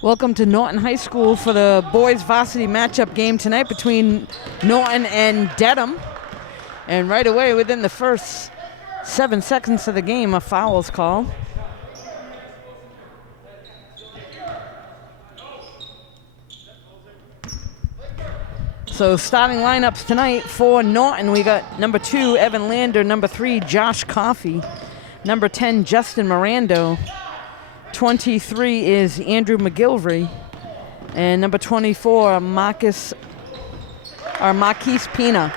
Welcome to Norton High School for the boys varsity matchup game tonight between Norton and Dedham. And right away, within the first 7 seconds of the game, a foul is called. So starting lineups tonight for Norton, we got number 2, Evan Lander, number 3, Josh Coffey, number 10, Justin Mirando, 23 is Andrew McGilvery, and number 24, Marquise Pina.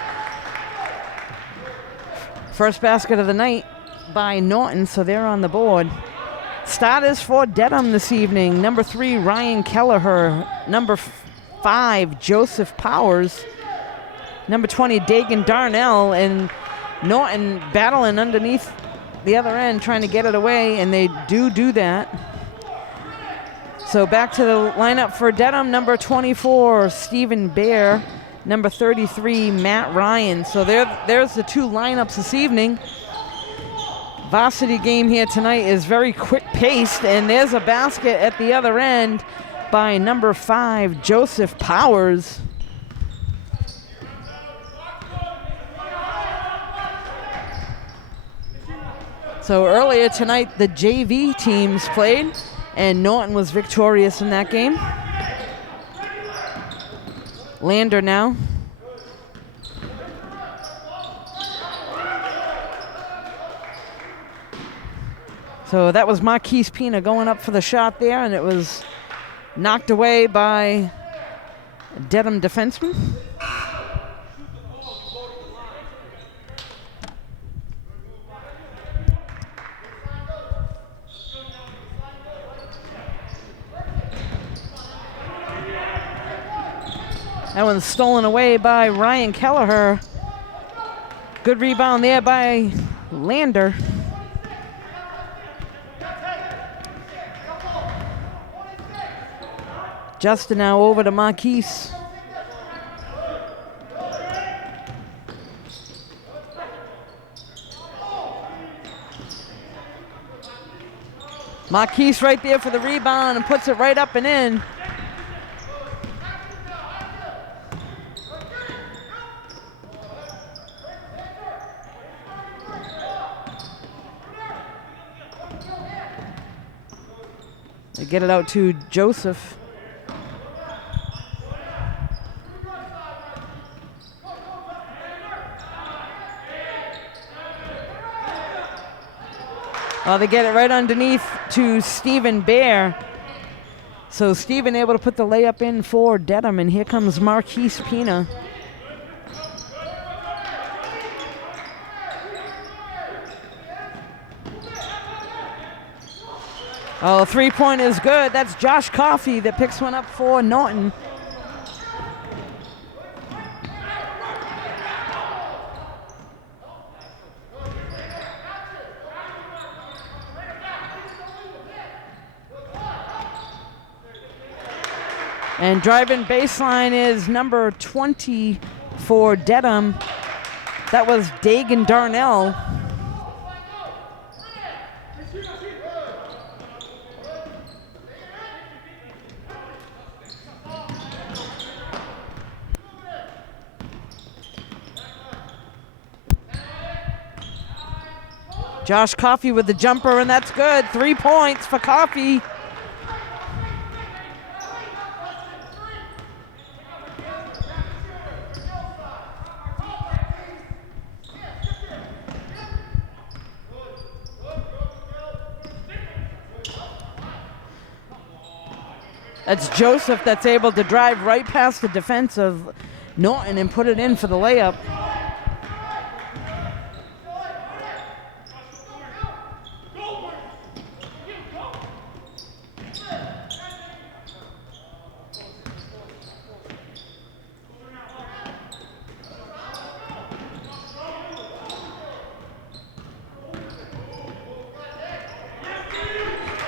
First basket of the night by Norton, so they're on the board. Starters for Dedham this evening, number 3, Ryan Kelleher, number 5, Joseph Powers, number 20, Dagan Darnell, and Norton battling underneath the other end, trying to get it away, and they do that. So back to the lineup for Dedham, number 24, Stephen Bear, number 33, Matt Ryan. So there's the two lineups this evening. Varsity game here tonight is very quick-paced, and there's a basket at the other end by number 5, Joseph Powers. So earlier tonight, the JV teams played, and Norton was victorious in that game. Lander now. So that was Marquise Pina going up for the shot there, and it was knocked away by a Dedham defenseman. That one's stolen away by Ryan Kelleher. Good rebound there by Lander. Justin now over to Marquise. Marquise right there for the rebound and puts it right up and in. They get it out to Joseph. They get it right underneath to Stephen Bear. So Stephen able to put the layup in for Dedham, and here comes Marquise Pina. Oh, three-point is good. That's Josh Coffey that picks one up for Norton. And driving baseline is number 20 for Dedham. That was Dagan Darnell. Josh Coffey with the jumper, and that's good. 3 points for Coffey. That's Joseph that's able to drive right past the defense of Norton and put it in for the layup.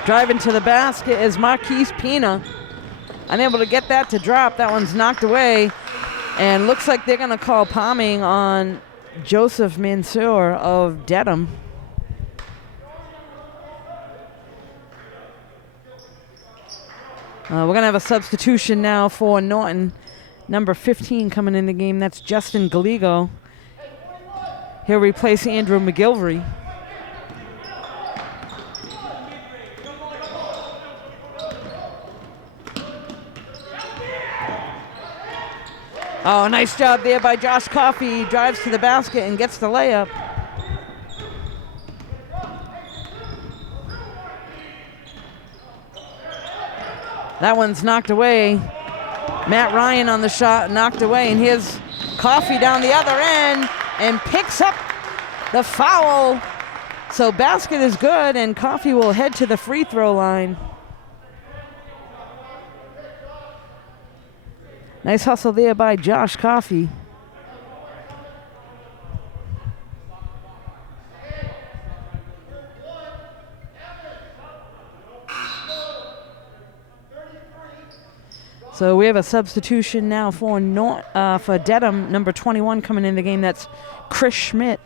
Driving to the basket is Marquise Pina. Unable to get that to drop. That one's knocked away. And looks like they're going to call palming on Joseph Mansour of Dedham. We're going to have a substitution now for Norton. Number 15 coming in the game. That's Justin Gallego. He'll replace Andrew McGilvery. Oh, nice job there by Josh Coffey. He drives to the basket and gets the layup. That one's knocked away. Matt Ryan on the shot, knocked away. And here's Coffey down the other end and picks up the foul. So basket is good, and Coffey will head to the free throw line. Nice hustle there by Josh Coffey. So we have a substitution now for Dedham, number 21 coming in the game. That's Chris Schmidt.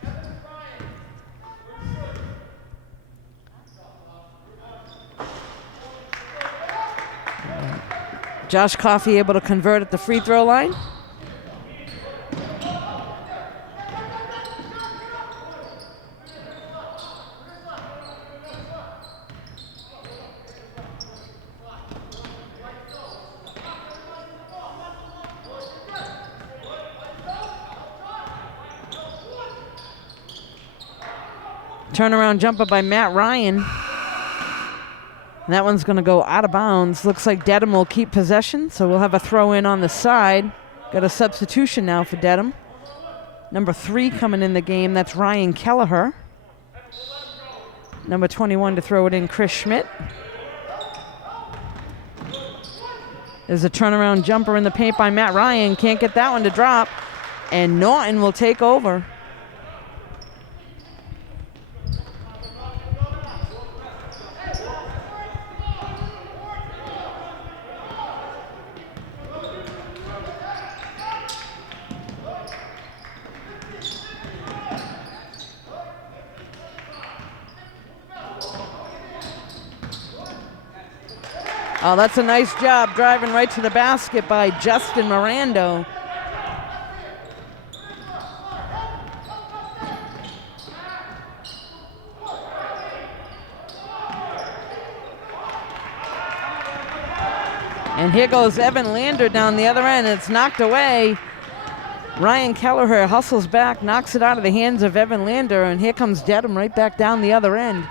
Josh Coffey able to convert at the free throw line. Turnaround jumper by Matt Ryan. And that one's going to go out of bounds. Looks like Dedham will keep possession, so we'll have a throw in on the side. Got a substitution now for Dedham. Number 3 coming in the game, that's Ryan Kelleher. Number 21 to throw it in, Chris Schmidt. There's a turnaround jumper in the paint by Matt Ryan. Can't get that one to drop. And Norton will take over. Oh, that's a nice job driving right to the basket by Justin Mirando. And here goes Evan Lander down the other end. It's knocked away. Ryan Kelleher hustles back, knocks it out of the hands of Evan Lander, and here comes Dedham right back down the other end.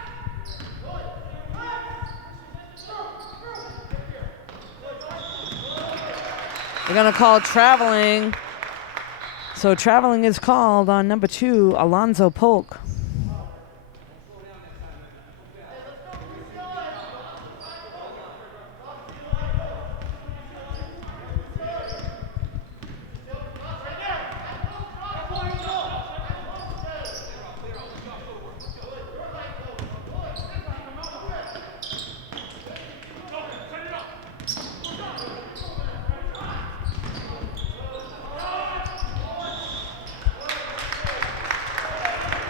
They're going to call traveling. So traveling is called on number 2, Alonzo Polk.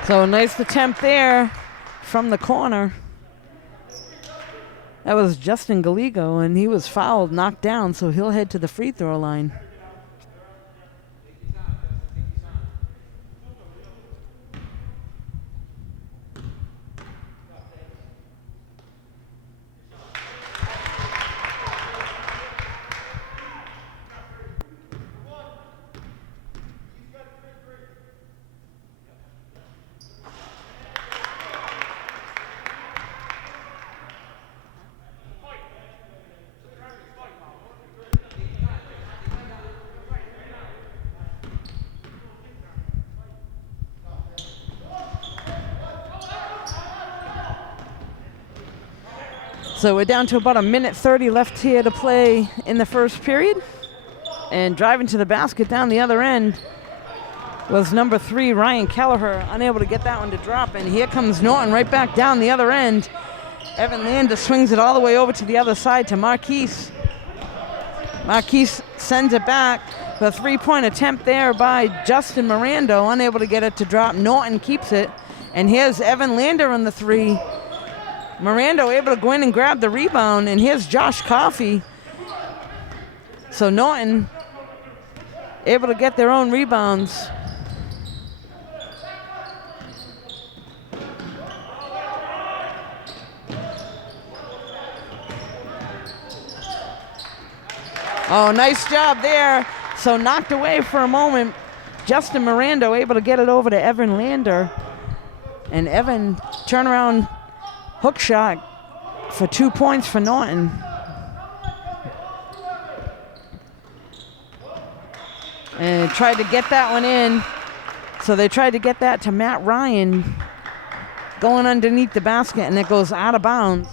So a nice attempt there from the corner. That was Justin Gallego, and he was fouled, knocked down, so he'll head to the free throw line. So we're down to about 1:30 left here to play in the first period. And driving to the basket down the other end was number 3, Ryan Kelleher, unable to get that one to drop. And here comes Norton right back down the other end. Evan Lander swings it all the way over to the other side to Marquise. Marquise sends it back. The three-point attempt there by Justin Mirando, unable to get it to drop. Norton keeps it. And here's Evan Lander on the 3. Mirando able to go in and grab the rebound, and here's Josh Coffey So Norton able to get their own rebounds. Oh, nice job there. So knocked away for a moment. Justin Miranda able to get it over to Evan Lander. And Evan, turnaround hook shot for 2 points for Norton. And tried to get that one in. So they tried to get that to Matt Ryan going underneath the basket, and it goes out of bounds.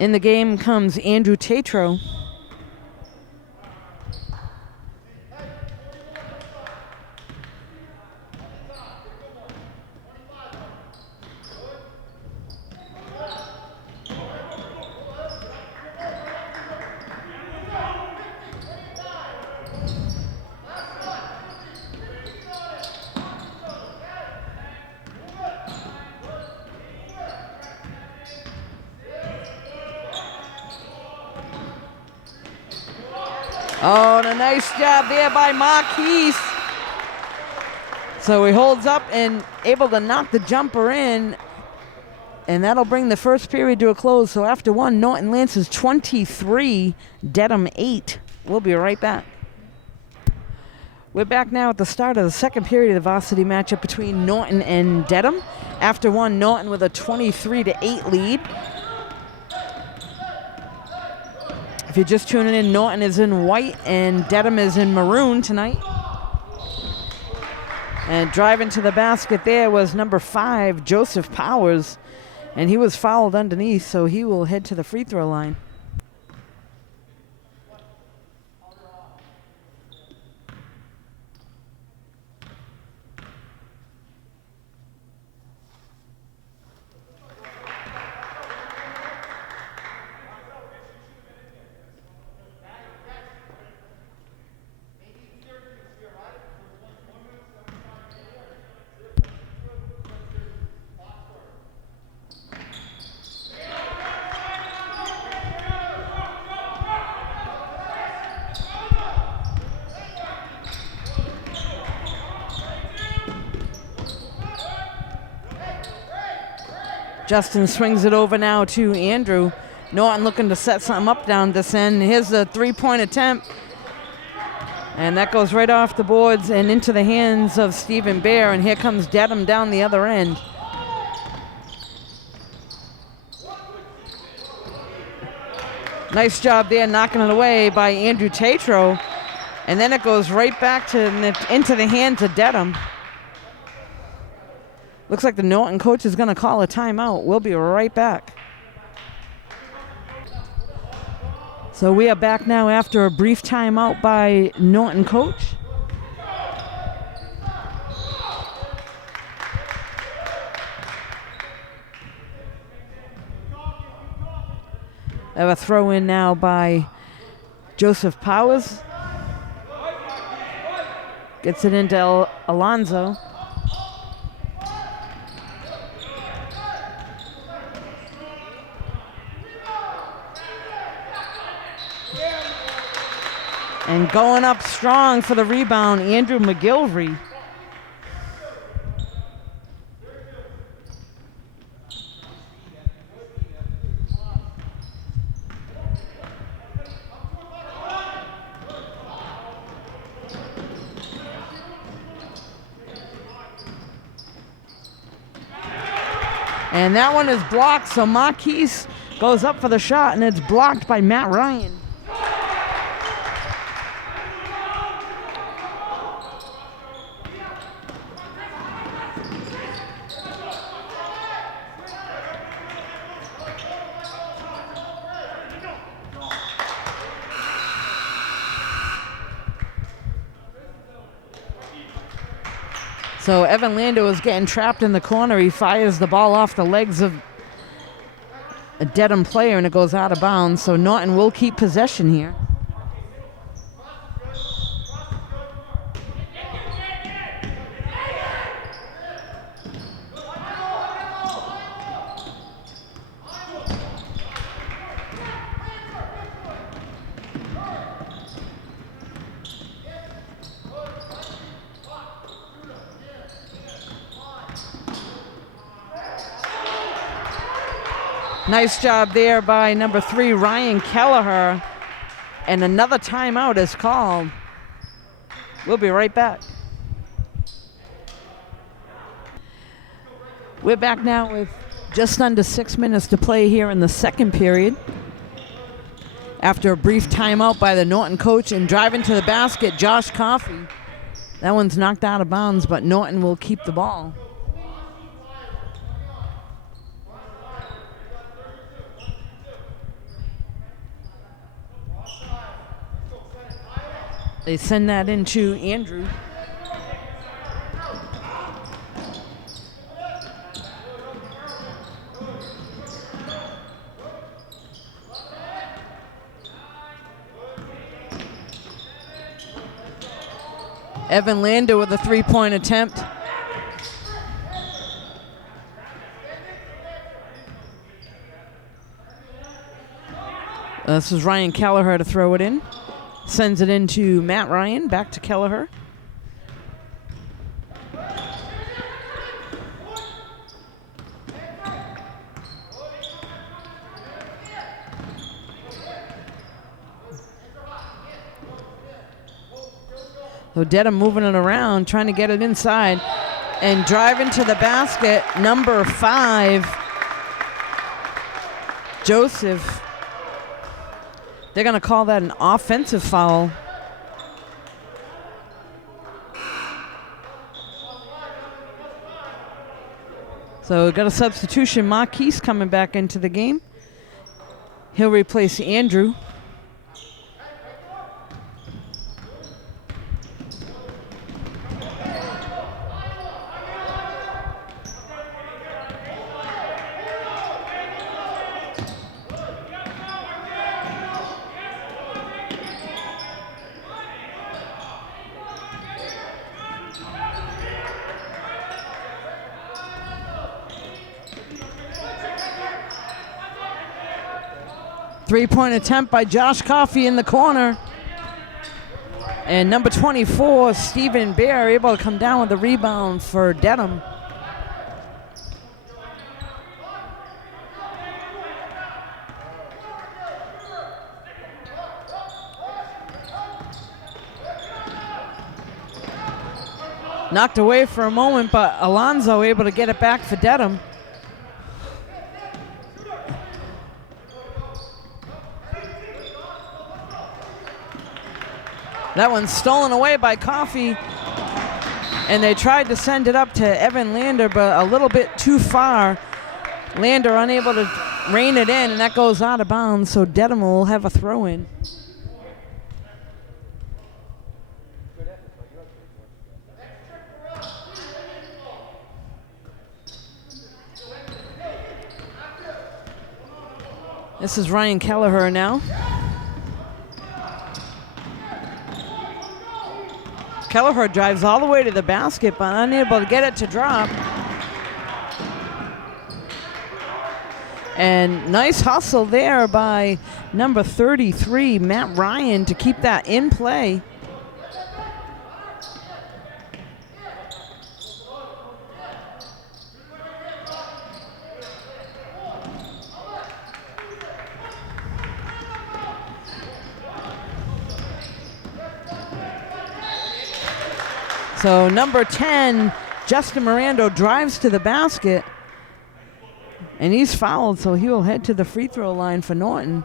In the game comes Andrew Tatro. Oh, and a nice job there by Marquise. So he holds up and able to knock the jumper in. And that'll bring the first period to a close. So after one, Norton Lances 23, Dedham 8. We'll be right back. We're back now at the start of the second period of the varsity matchup between Norton and Dedham. After one, Norton with a 23-8 lead. If you're just tuning in, Norton is in white and Dedham is in maroon tonight. And driving to the basket there was number 5, Joseph Powers. And he was fouled underneath, so he will head to the free throw line. Justin swings it over now to Andrew. Norton looking to set something up down this end. Here's the three-point attempt. And that goes right off the boards and into the hands of Stephen Bear. And here comes Dedham down the other end. Nice job there knocking it away by Andrew Tatro. And then it goes right back to into the hands of Dedham. Looks like the Norton coach is going to call a timeout. We'll be right back. So we are back now after a brief timeout by Norton coach. They have a throw in now by Joseph Powers. Gets it into Alonzo. And going up strong for the rebound, Andrew McGilvery. And that one is blocked, so Marquise goes up for the shot, and it's blocked by Matt Ryan. So Evan Lando is getting trapped in the corner. He fires the ball off the legs of a Dedham player, and it goes out of bounds. So Norton will keep possession here. Nice job there by number 3, Ryan Kelleher. And another timeout is called. We'll be right back. We're back now with just under 6 minutes to play here in the second period. After a brief timeout by the Norton coach and driving to the basket, Josh Coffey. That one's knocked out of bounds, but Norton will keep the ball. They send that into Andrew. Evan Lander with a three-point attempt. This is Ryan Kelleher to throw it in. Sends it into Matt Ryan, back to Kelleher. So Dedham moving it around, trying to get it inside, and driving to the basket, number 5, Joseph. They're going to call that an offensive foul. So we've got a substitution. Marquise coming back into the game. He'll replace Andrew. Three-point attempt by Josh Coffey in the corner. And number 24, Stephen Bear, able to come down with the rebound for Dedham. Knocked away for a moment, but Alonzo able to get it back for Dedham. That one's stolen away by Coffey, and they tried to send it up to Evan Lander, but a little bit too far. Lander unable to rein it in, and that goes out of bounds, so Dedham will have a throw-in. This is Ryan Kelleher now. Kelleher drives all the way to the basket, but unable to get it to drop. And nice hustle there by number 33, Matt Ryan, to keep that in play. So number 10, Justin Mirando, drives to the basket, and he's fouled, so he will head to the free throw line for Norton.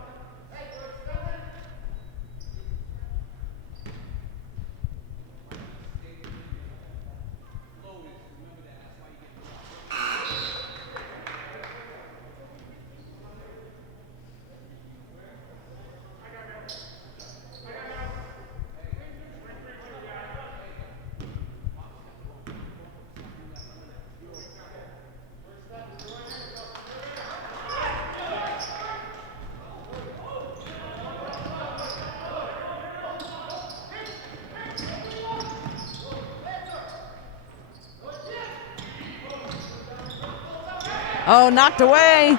Oh, knocked away.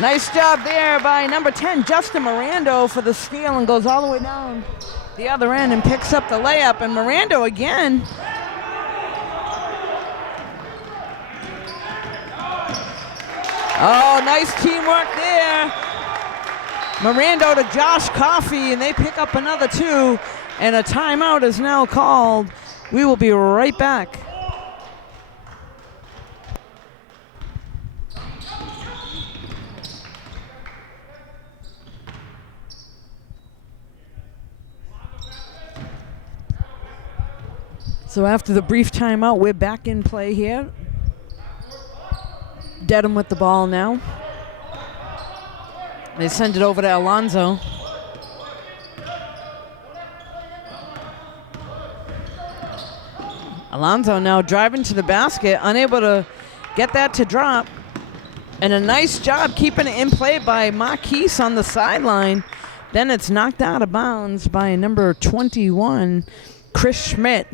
Nice job there by number 10, Justin Mirando, for the steal, and goes all the way down the other end and picks up the layup. And Mirando again. Oh, nice teamwork there. Mirando to Josh Coffey, and they pick up another 2, and a timeout is now called. We will be right back. So after the brief timeout, we're back in play here. Dedham with the ball now. They send it over to Alonso. Alonso now driving to the basket, unable to get that to drop. And a nice job keeping it in play by Marquise on the sideline. Then it's knocked out of bounds by number 21, Chris Schmidt.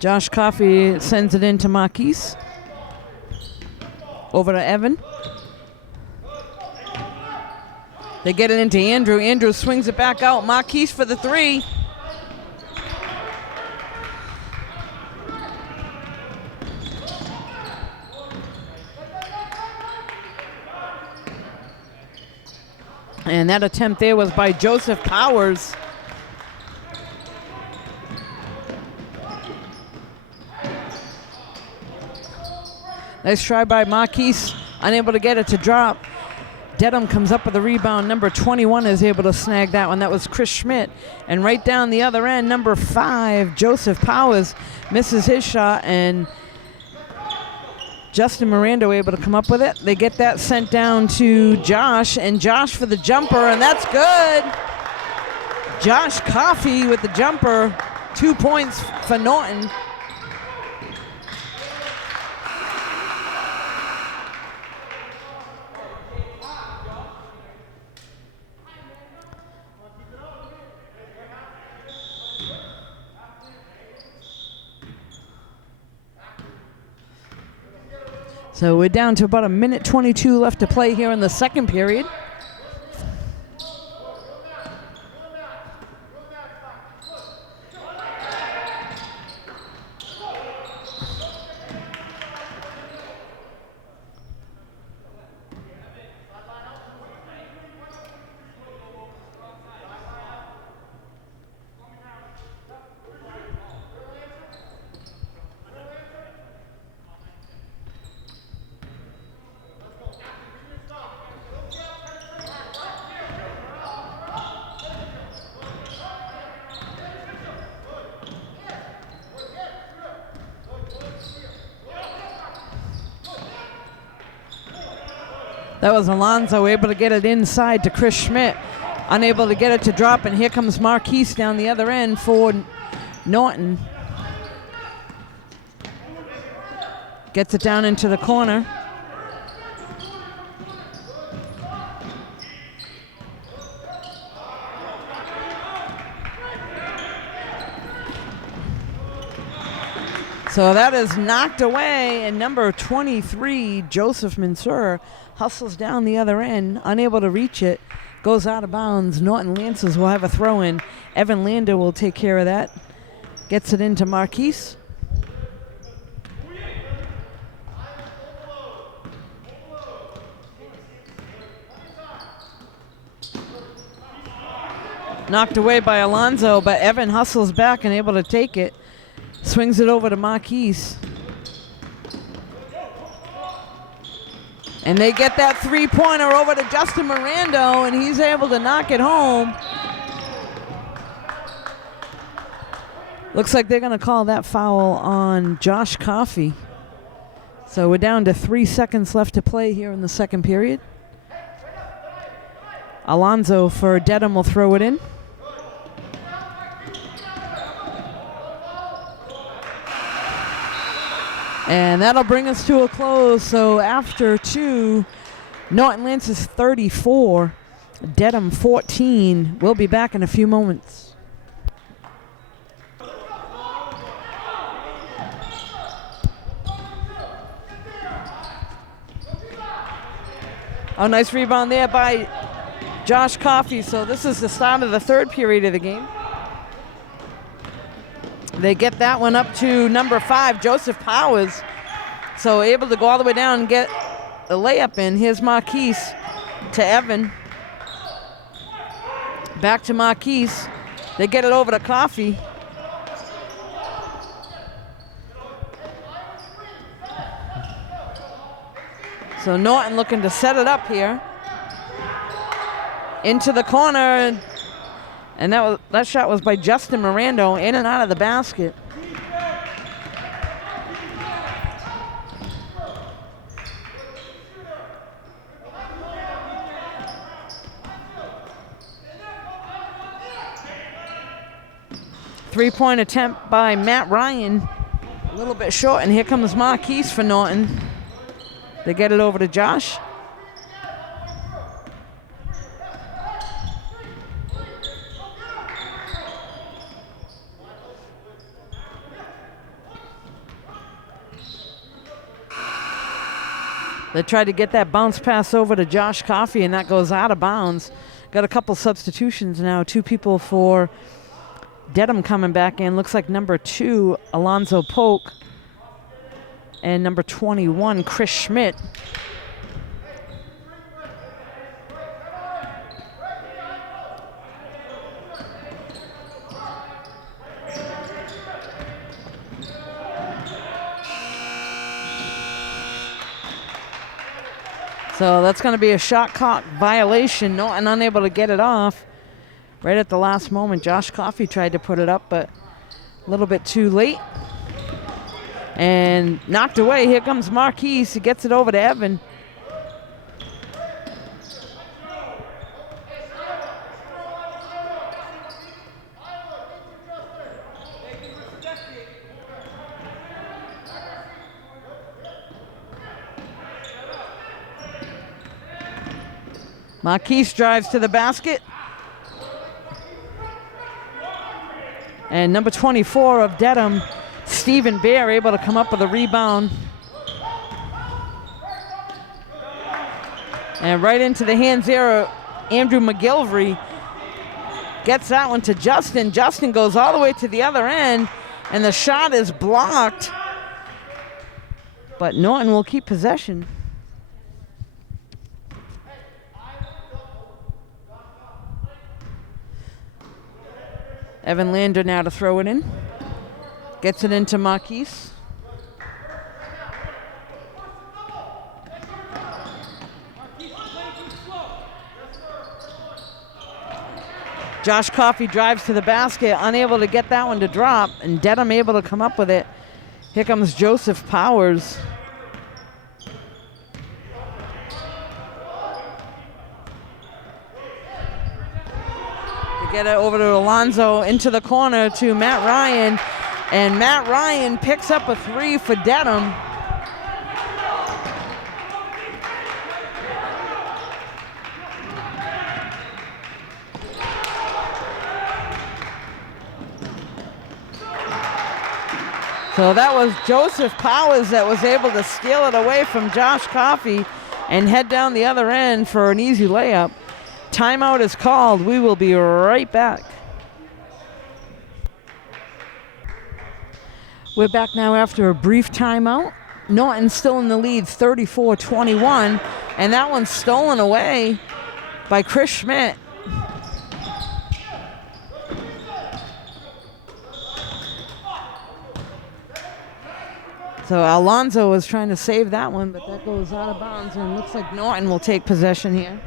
Josh Coffey sends it into Marquise. Over to Evan. They get it into Andrew. Andrew swings it back out. Marquise for the 3. And that attempt there was by Joseph Powers. Nice try by Marquise, unable to get it to drop. Dedham comes up with a rebound. Number 21 is able to snag that one. That was Chris Schmidt. And right down the other end, number 5, Joseph Powers, misses his shot, and Justin Miranda able to come up with it. They get that sent down to Josh, and Josh for the jumper, and that's good. Josh Coffey with the jumper, 2 points for Norton. So we're down to about 1:22 left to play here in the second period. That was Alonso able to get it inside to Chris Schmidt. Unable to get it to drop, and here comes Marquise down the other end for Norton. Gets it down into the corner. So that is knocked away, and number 23, Joseph Mansour, hustles down the other end, unable to reach it, goes out of bounds. Norton Lancers will have a throw-in. Evan Lander will take care of that. Gets it into Marquise. Knocked away by Alonso, but Evan hustles back and able to take it. Swings it over to Marquise. And they get that three-pointer over to Justin Mirando, and he's able to knock it home. Looks like they're going to call that foul on Josh Coffey. So we're down to 3 seconds left to play here in the second period. Alonso for Dedham will throw it in. And that'll bring us to a close. So after 2, Norton Lancers 34, Dedham 14. We'll be back in a few moments. Oh, nice rebound there by Josh Coffey. So this is the start of the third period of the game. They get that one up to number 5, Joseph Powers. So able to go all the way down and get a layup in. Here's Marquise to Evan. Back to Marquise. They get it over to Coffey. So Norton looking to set it up here. Into the corner. And that shot was by Justin Mirando, in and out of the basket. Three-point attempt by Matt Ryan. A little bit short, and here comes Marquise for Norton. They get it over to Josh. They tried to get that bounce pass over to Josh Coffey, and that goes out of bounds. Got a couple substitutions now. 2 people for Dedham coming back in. Looks like number 2, Alonzo Polk, and number 21, Chris Schmidt. So that's going to be a shot clock violation. Norton unable to get it off. Right at the last moment, Josh Coffey tried to put it up, but a little bit too late. And knocked away. Here comes Marquise. He gets it over to Evan. Marquise drives to the basket. And number 24 of Dedham, Stephen Bear, able to come up with a rebound. And right into the hands there of Andrew McGilvery. Gets that one to Justin. Justin goes all the way to the other end, and the shot is blocked. But Norton will keep possession. Evan Lander now to throw it in. Gets it into Marquise. Josh Coffey drives to the basket, unable to get that one to drop, and Dedham able to come up with it. Here comes Joseph Powers. Get it over to Alonzo, into the corner to Matt Ryan, and Matt Ryan picks up a 3 for Dedham. So that was Joseph Powers that was able to steal it away from Josh Coffey and head down the other end for an easy layup. Timeout is called. We will be right back. We're back now after a brief timeout. Norton still in the lead, 34-21, and that one's stolen away by Chris Schmidt. So Alonzo was trying to save that one, but that goes out of bounds, and it looks like Norton will take possession here.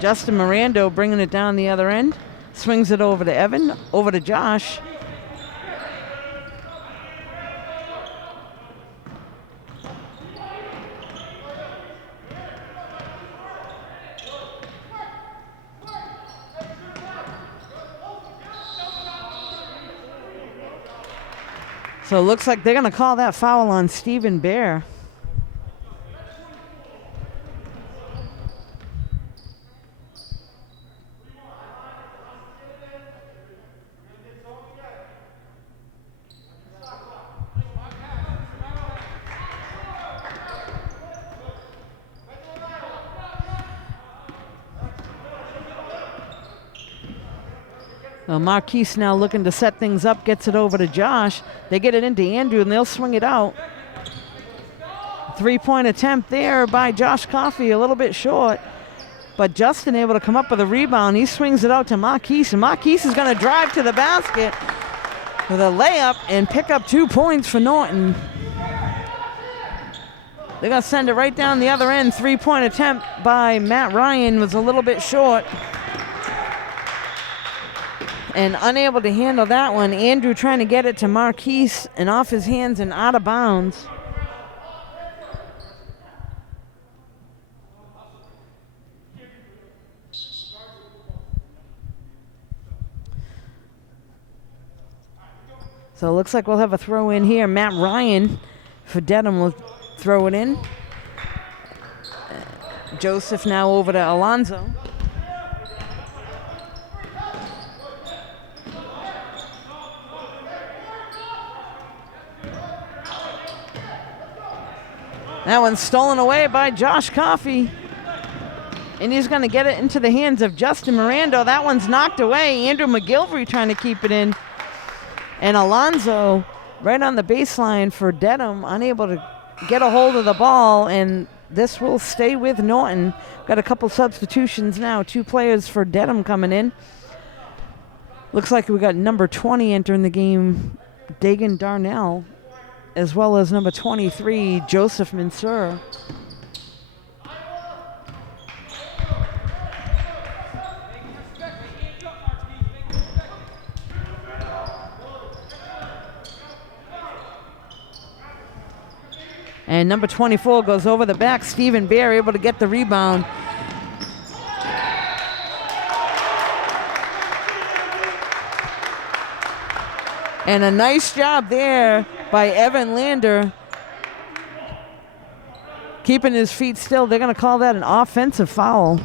Justin Mirando bringing it down the other end. Swings it over to Evan, over to Josh. So it looks like they're going to call that foul on Stephen Bear. Well, Marquise now looking to set things up, gets it over to Josh. They get it into Andrew, and they'll swing it out. 3-point attempt there by Josh Coffey, a little bit short. But Justin able to come up with a rebound. He swings it out to Marquise, and Marquise is going to drive to the basket with a layup and pick up 2 points for Norton. They're going to send it right down the other end. 3-point attempt by Matt Ryan was a little bit short. And unable to handle that one. Andrew trying to get it to Marquise and off his hands and out of bounds. So it looks like we'll have a throw in here. Matt Ryan for Dedham will throw it in. Joseph now over to Alonzo. That one's stolen away by Josh Coffey. And he's going to get it into the hands of Justin Mirando. That one's knocked away. Andrew McGilvery trying to keep it in. And Alonzo right on the baseline for Dedham, unable to get a hold of the ball, and this will stay with Norton. Got a couple substitutions now. 2 players for Dedham coming in. Looks like we got number 20 entering the game, Dagan Darnell, as well as number 23, Joseph Mansour. And number 24 goes over the back. Stephen Bear able to get the rebound. And a nice job there by Evan Lander. Keeping his feet still. They're going to call that an offensive foul.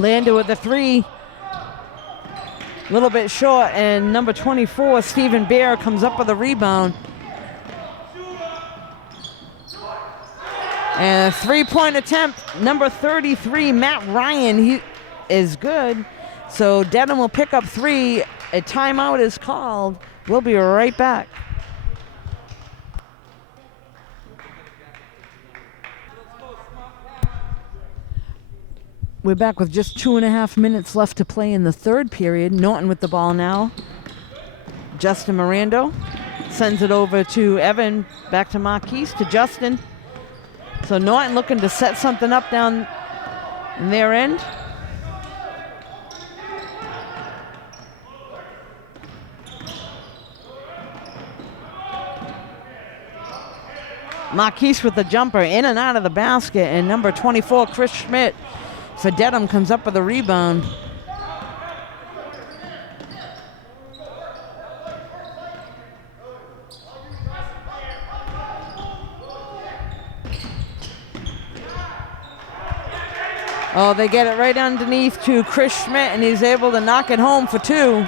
Lander with the 3. A little bit short, and number 24, Stephen Bear, comes up with a rebound. And a 3-point attempt, number 33, Matt Ryan, he is good. So Dedham will pick up 3. A timeout is called. We'll be right back. We're back with just 2.5 minutes left to play in the third period. Norton with the ball now. Justin Mirando sends it over to Evan, back to Marquise, to Justin. So Norton looking to set something up down in their end. Marquise with the jumper in and out of the basket, and number 24, Chris Schmidt for Dedham, comes up with a rebound. Oh, they get it right underneath to Chris Schmidt, and he's able to knock it home for 2.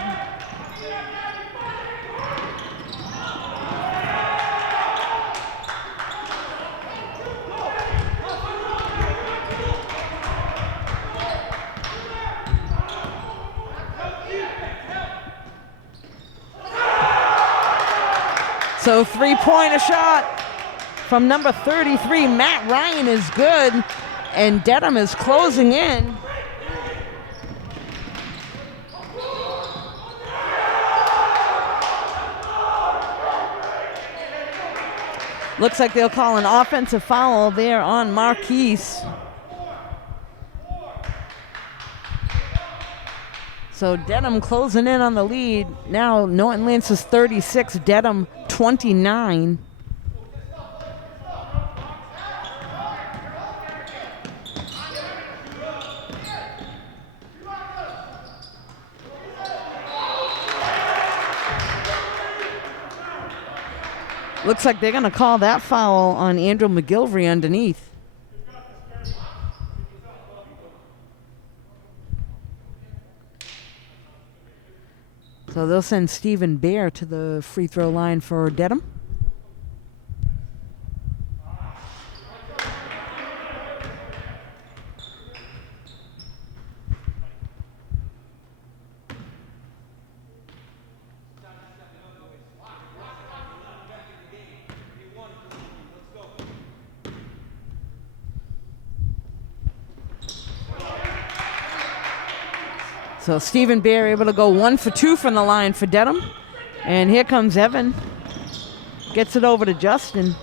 So 3-pointer shot from number 33, Matt Ryan, is good, and Dedham is closing in. Looks like they'll call an offensive foul there on Marquise. So Dedham closing in on the lead. Now Norton Lance's 36, Dedham 29. Looks like they're going to call that foul on Andrew McGilvery underneath. So they'll send Stephen Bear to the free throw line for Dedham. So Stephen Bear able to go 1 for 2 from the line for Dedham. And here comes Evan. Gets it over to Justin.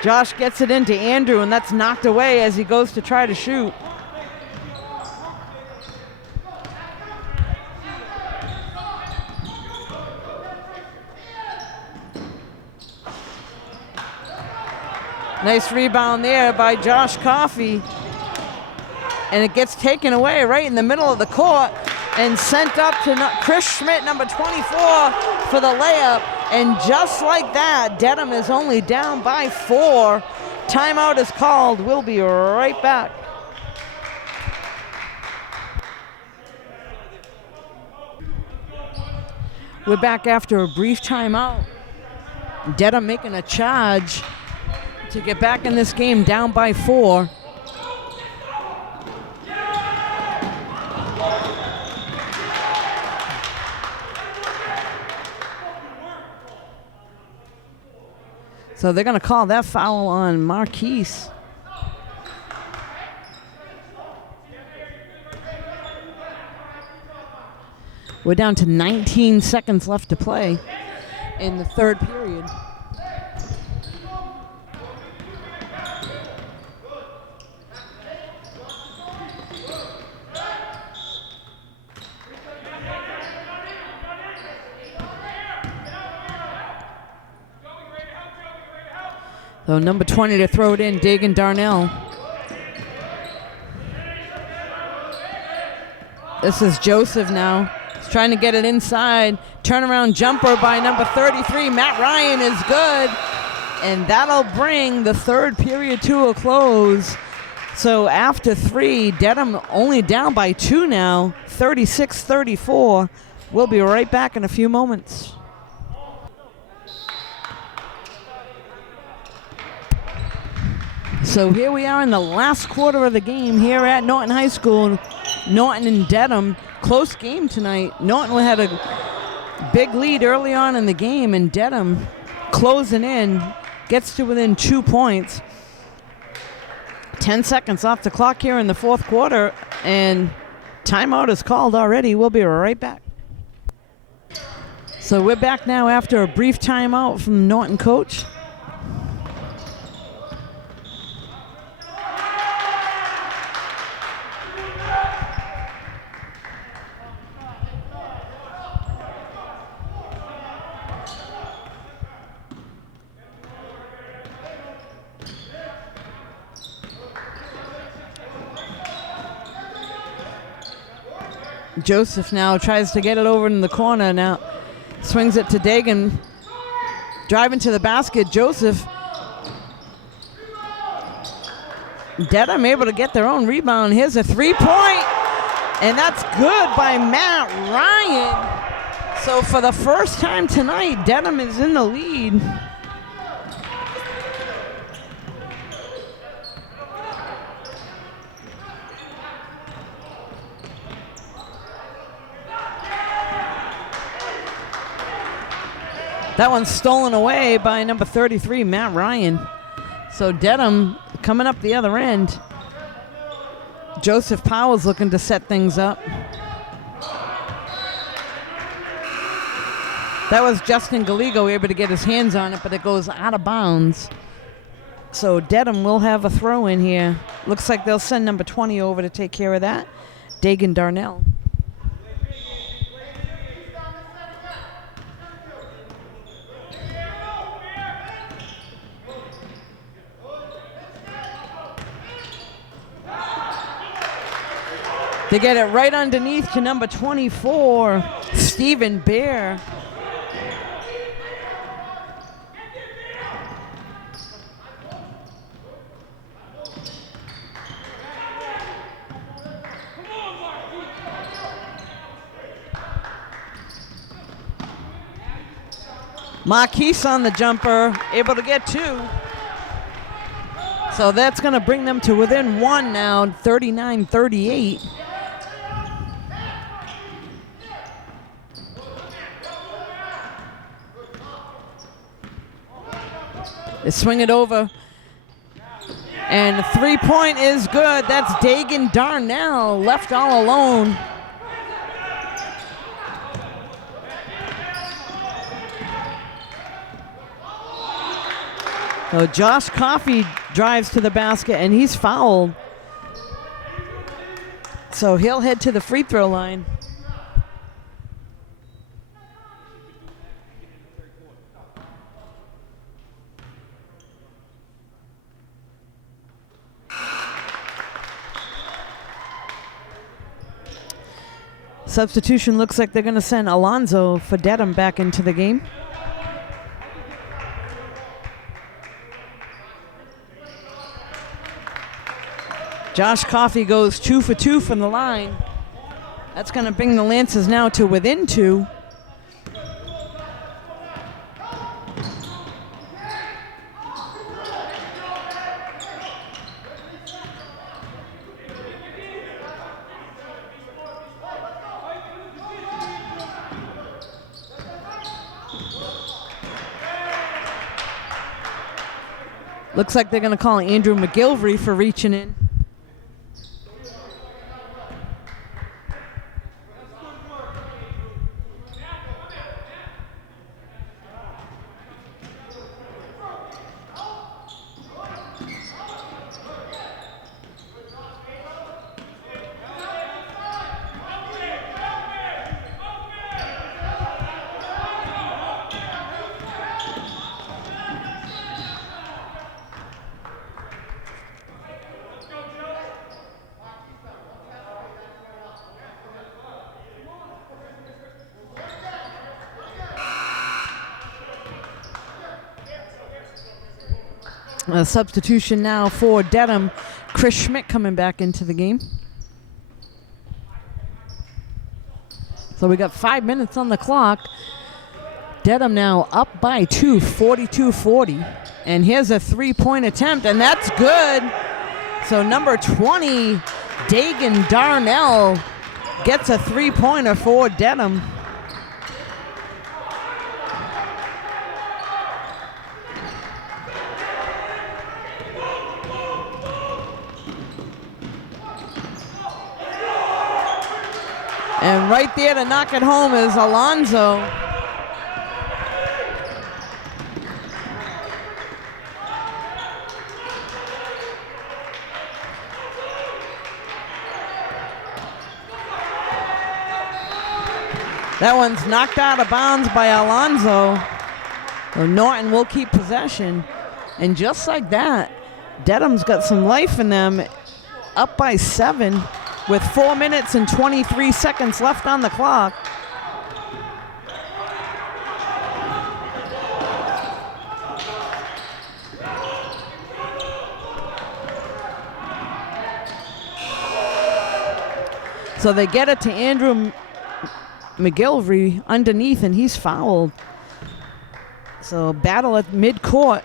Josh gets it into Andrew, and that's knocked away as he goes to try to shoot. Nice rebound there by Josh Coffey. And it gets taken away right in the middle of the court and sent up to Chris Schmidt, number 24, for the layup. And just like that, Dedham is only down by 4. Timeout is called. We'll be right back. We're back after a brief timeout. Dedham making a charge to get back in this game, down by 4. So they're going to call that foul on Marquise. We're down to 19 seconds left to play in the third period. So number 20 to throw it in, Dagan Darnell. This is Joseph now. He's trying to get it inside. Turnaround jumper by number 33. Matt Ryan is good. And that'll bring the third period to a close. So after 3, Dedham only down by 2 now, 36-34. We'll be right back in a few moments. So here we are in the last quarter of the game here at Norton High School. Norton and Dedham, close game tonight. Norton had a big lead early on in the game, and Dedham closing in, gets to within 2 points. 10 seconds off the clock here in the fourth quarter, and timeout is called already. We'll be right back. So we're back now after a brief timeout from the Norton coach. Joseph now tries to get it over in the corner now. Swings it to Dagan. Driving to the basket, Joseph. Dedham able to get their own rebound. Here's a 3-point. And that's good by Matt Ryan. So for the first time tonight, Dedham is in the lead. That one's stolen away by number 33, Matt Ryan. So Dedham coming up the other end. Joseph Powell's looking to set things up. That was Justin Gallego able to get his hands on it, but it goes out of bounds. So Dedham will have a throw in here. Looks like they'll send number 20 over to take care of that. Dagan Darnell. They get it right underneath to number 24, Stephen Bear. Marquise on the jumper, able to get 2. So that's going to bring them to within 1 now, 39-38. They swing it over. And the 3-point is good. That's Dagan Darnell left all alone. So Josh Coffey drives to the basket, and he's fouled. So he'll head to the free throw line. Substitution looks like they're going to send Alonzo for Dedham back into the game. Josh Coffey goes 2 for 2 from the line. That's going to bring the Lancers now to within 2. Looks like they're going to call Andrew McGilvery for reaching in. A substitution now for Dedham. Chris Schmidt coming back into the game. So we got 5 minutes on the clock. Dedham now up by 2, 42-40. And here's a 3-point attempt, and that's good. So number 20, Dagan Darnell, gets a 3-pointer for Dedham. And right there to knock it home is Alonzo. That one's knocked out of bounds by Alonzo. So Norton will keep possession. And just like that, Dedham's got some life in them, up by 7. With 4 minutes and 23 seconds left on the clock. So they get it to Andrew McGilvery underneath, and he's fouled. So battle at midcourt.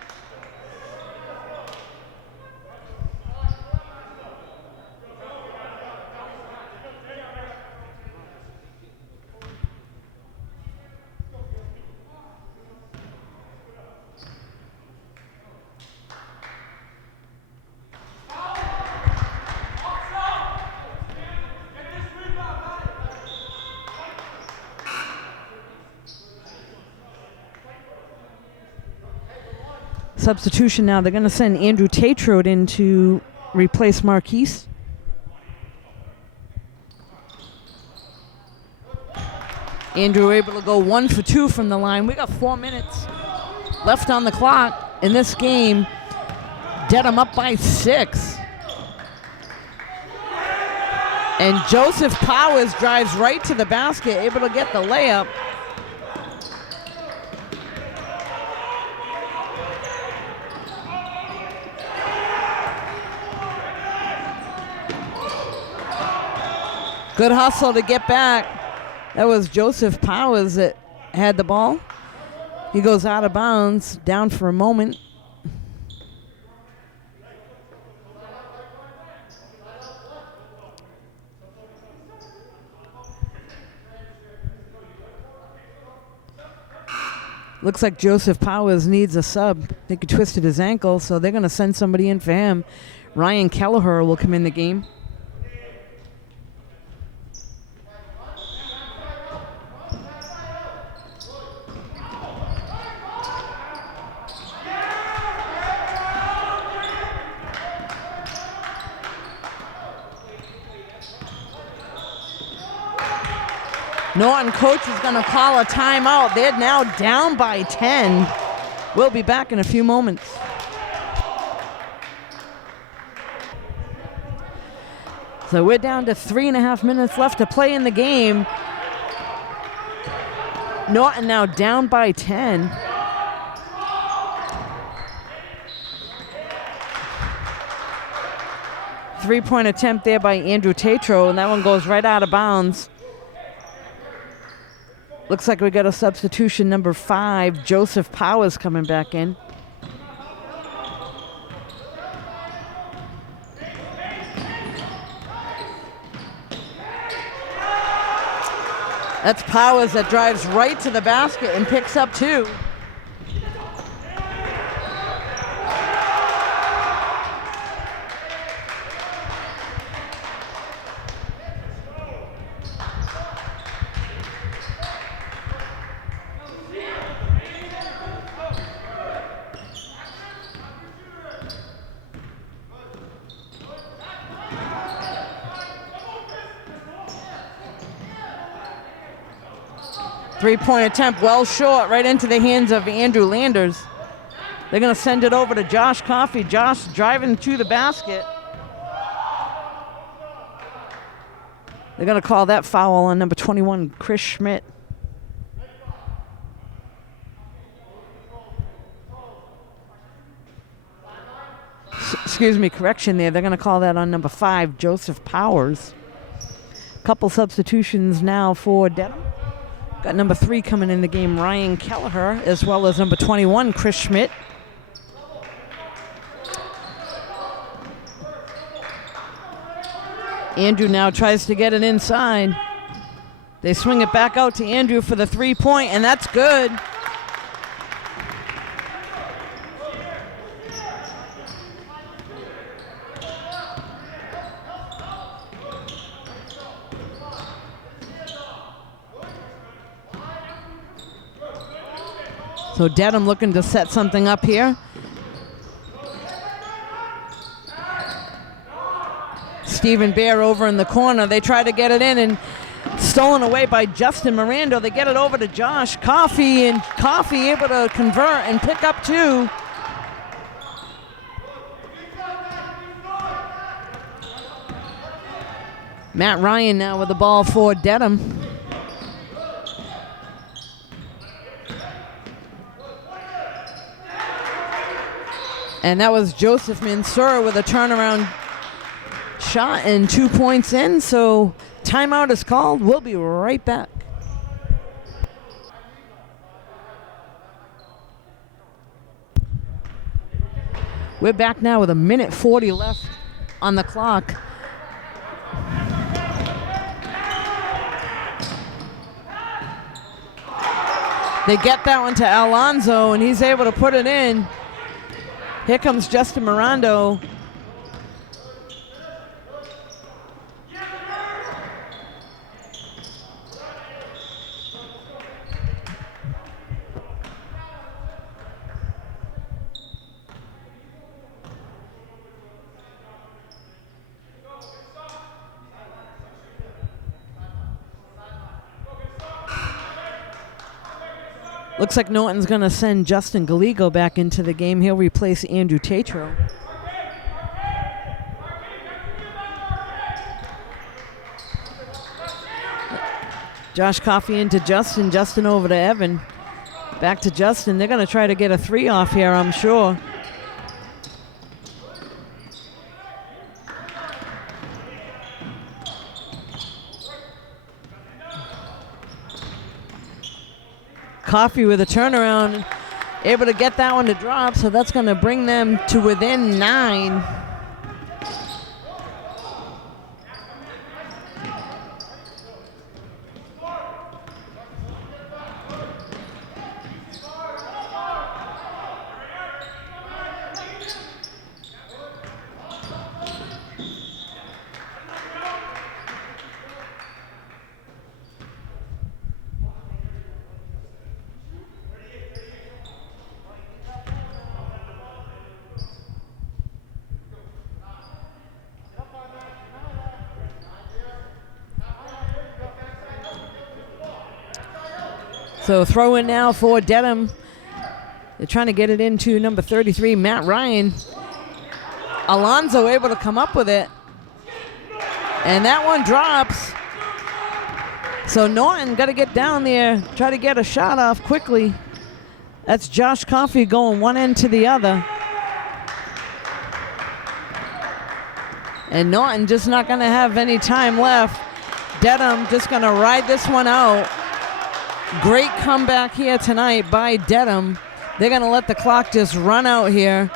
Substitution now. They're going to send Andrew Tatrode in to replace Marquise. Andrew able to go 1 for 2 from the line. We got 4 minutes left on the clock in this game. Dedham up by 6. And Joseph Powers drives right to the basket, able to get the layup. Good hustle to get back. That was Joseph Powers that had the ball. He goes out of bounds, down for a moment. Looks like Joseph Powers needs a sub. I think he twisted his ankle, so they're going to send somebody in for him. Ryan Kelleher will come in the game. Norton coach is going to call a timeout. They're now down by 10. We'll be back in a few moments. So we're down to 3.5 minutes left to play in the game. Norton now down by 10. Three-point attempt there by Andrew Tatro, and that one goes right out of bounds. Looks like we got a substitution, number 5, Joseph Powers coming back in. That's Powers that drives right to the basket and picks up 2. Three-point attempt well short, right into the hands of Andrew Landers. They're going to send it over to Josh Coffey. Josh driving to the basket. They're going to call that foul on number 21, Chris Schmidt. Excuse me, correction there. They're going to call that on number 5, Joseph Powers. Couple substitutions now for Dedham. Got number 3 coming in the game, Ryan Kelleher, as well as number 21, Chris Schmidt. Andrew now tries to get it inside. They swing it back out to Andrew for the 3-point, and that's good. So Dedham looking to set something up here. Stephen Bear over in the corner. They try to get it in and stolen away by Justin Miranda. They get it over to Josh Coffey, and Coffey able to convert and pick up 2. Matt Ryan now with the ball for Dedham. And that was Joseph Mansour with a turnaround shot and 2 points in. So timeout is called. We'll be right back. We're back now with 1:40 left on the clock. They get that one to Alonzo, and he's able to put it in. Here comes Justin Miranda. Looks like Norton's going to send Justin Gallego back into the game. He'll replace Andrew Tatro. Josh Coffey into Justin. Justin over to Evan. Back to Justin. They're going to try to get a 3 off here, I'm sure. Coffey with a turnaround, able to get that one to drop, so that's going to bring them to within 9. So throw in now for Dedham. They're trying to get it into number 33, Matt Ryan. Alonzo able to come up with it. And that one drops. So Norton got to get down there, try to get a shot off quickly. That's Josh Coffey going one end to the other. And Norton just not going to have any time left. Dedham just going to ride this one out. Great comeback here tonight by Dedham. They're going to let the clock just run out here.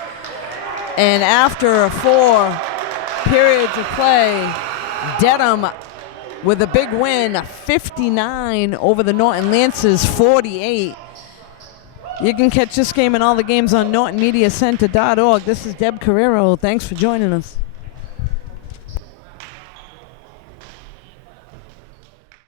And after 4 periods of play, Dedham with a big win, 59 over the Norton Lancers, 48. You can catch this game and all the games on NortonMediaCenter.org. This is Deb Carrero. Thanks for joining us.